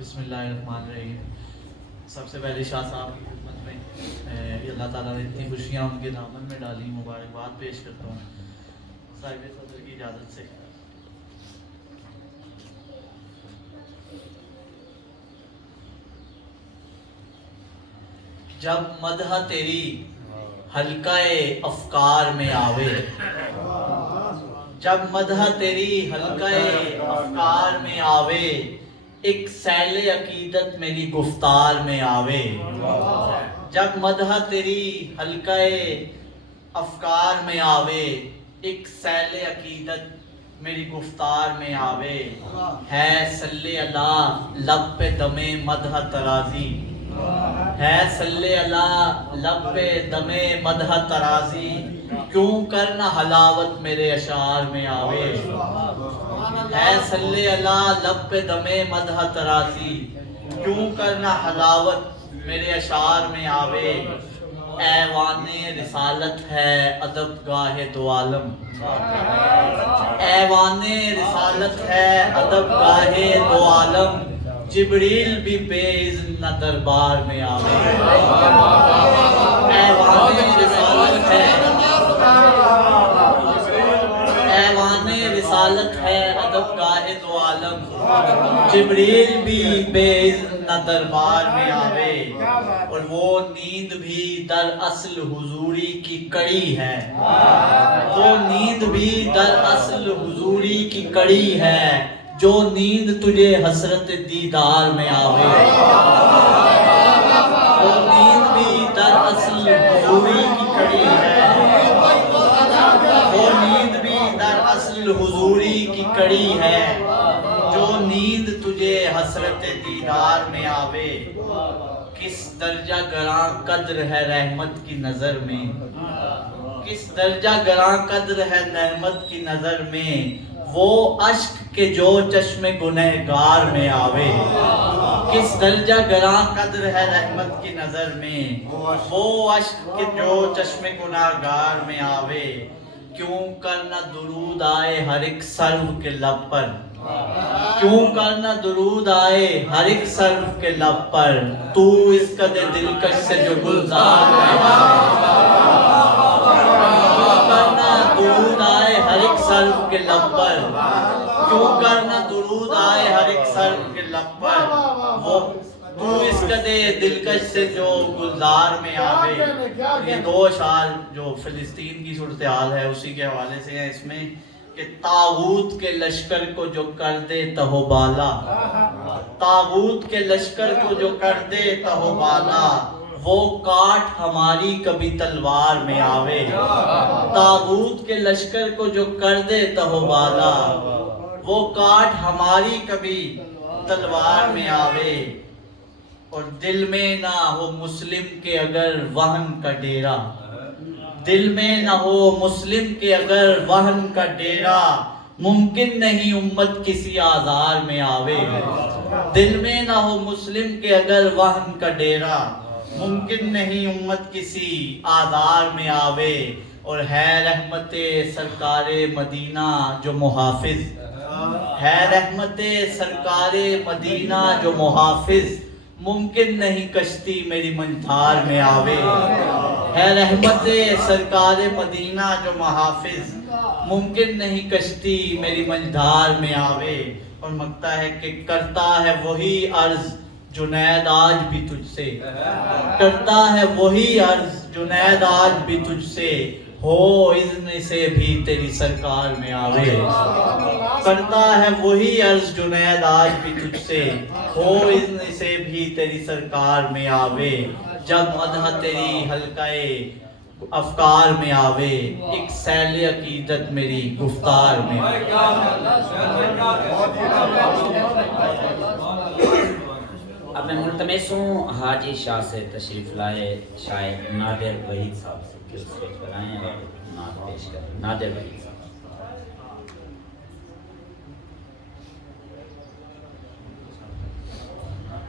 بسم اللہ الرحمن الرحیم. سب سے پہلے شاہ صاحب کی خدمت میں اللہ تعالیٰ نے اتنی خوشیاں ان کے دامن میں ڈالی، مبارکباد پیش کرتا ہوں صاحب صدر کی اجازت سے. جب مدح تیری حلقہ افکار میں آوے، جب مدح تیری حلقہ افکار میں آوے، ایک سیل عقیدت میری گفتار میں آوے. جب مدح تیری حلقہ افکار میں آوے، ایک سیل عقیدت میری گفتار میں آوے. ہے صلی اللہ لب پہ دم مدح ترازی، ہے صلی اللہ لب پہ دم مدح ترازی، کیوں کر نہ حلاوت میرے اشعار میں آوے. ہے صلی اللہ لب پہ دم مدح ترازی، کیوں کر نہ حلاوت میرے اشعار میں آوے. ایوان رسالت ہے ادب گاہ دو عالم، ایوان رسالت ہے ادب گاہ دو عالم، جبریل بھی بے اذن نہ دربار میں آوے. ایوان رسالت ہے، ایوان رسالت ہے ادب گاہ دو عالم، جبریل بھی بے اذن نہ دربار میں آوے. اور وہ نیند بھی در اصل حضوری کی کڑی ہے، وہ نیند بھی در اصل حضوری کی کڑی ہے، جو نیند تجھے حسرت دیدار میں آوے. وہ نیند بھی در اصل حضوری کی کڑی ہے، وہ نیند بھی در اصل حضوری کی کڑی ہے، جو نیند تجھے حسرت دیدار میں آوے. کس درجہ گراں قدر ہے رحمت کی نظر میں، کس درجہ گراں قدر ہے رحمت کی نظر میں، وہ اشک کے جو چشم گنہگار میں آوے. کس درجہ گراں قدر ہے رحمت کی نظر میں، وہ اشک کے جو چشم گنہگار میں آوے. کیوں کرنا درود آئے ہر ایک سرو کے لب پر، کیوں کرنا درود آئے ہر ایک سرو کے لب پر، تو اس قدر دلکش سے جو گلزار میں آوے. کیوں کرنا درود آئے ہر ایک سرو کے لب پر، کیوں کرنا درود آئے ہر ایک سرو کے لب پر، وہ تو اس قدر دلکش سے جو گلزار میں آوے. یہ دو اشعار جو فلسطین کی صورتحال ہے اسی کے حوالے سے ہیں. اس میں کہ طاغوت کے لشکر کو جو کر دے تہو بالا، طاغوت کے لشکر کو جو کر دے تہو بالا، وہ کاٹ ہماری کبھی تلوار میں آوے. طاغوت کے لشکر کو جو کر دے تہو بالا، وہ کاٹ ہماری کبھی تلوار میں آوے. اور دل میں نہ ہو مسلم کے اگر وہن کا ڈیرا، دل میں نہ ہو مسلم کے اگر وہن کا ڈیرا، ممکن نہیں امت کسی آزار میں آوے. دل میں نہ ہو مسلم کے اگر وہن کا ڈیرا، ممکن نہیں امت کسی آزار میں آوے. اور ہے رحمت سرکار مدینہ جو محافظ، ہے رحمت سرکار مدینہ جو محافظ، ممکن نہیں کشتی میری منجھار میں آوے. ہے رحمت سرکار مدینہ جو محافظ، ممکن نہیں کشتی میری منجھار میں آوے. اور مانگتا ہے کہ کرتا ہے وہی عرض جنید آج بھی تجھ سے، کرتا ہے وہی عرض جنید آج بھی تجھ سے، ہو اذن سے بھی تیری سرکار میں آوے. کرتا ہے وہی عرض جنید آج بھی تجھ سے، ہو اذن سے بھی تیری سرکار میں آوے. جب مدح تیری حلقہ افکار میں آوے، ایک سیل عقیدت میری گفتار میں آوے. اب میں ملتمس ہوں حاجی شاہ سے تشریف لائے شاعر نادر وحید صاحب سے کہ اس پہ بنائیں اور نعت پیش کریں. نادر وحید صاحب.